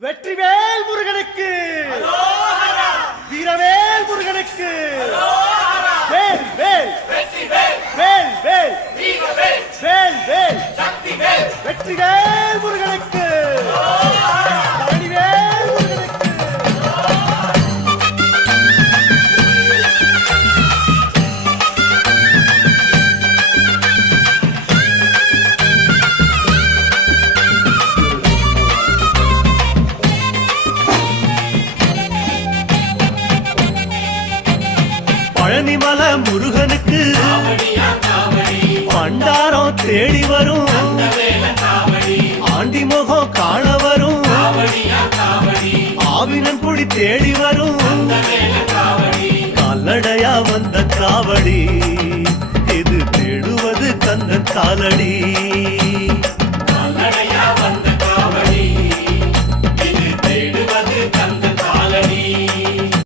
வெற்றிவேல் முருகனுக்கு, வீரவேல் முருகனுக்கு, வேல் வேல் வேல் வேல் வேல் வேல் வெற்றிவேல் முருகனுக்கு, பழனிவேல் முருகனுக்கு. பழனிமல முருகனுக்கு பண்டாரம் தேடி வரும், ஆண்டி முகம் காண வரும், ஆவினன் குடி தேடி வரும், கால்நடையா வந்த காவடி இது தேடுவது கந்தன் காலடி.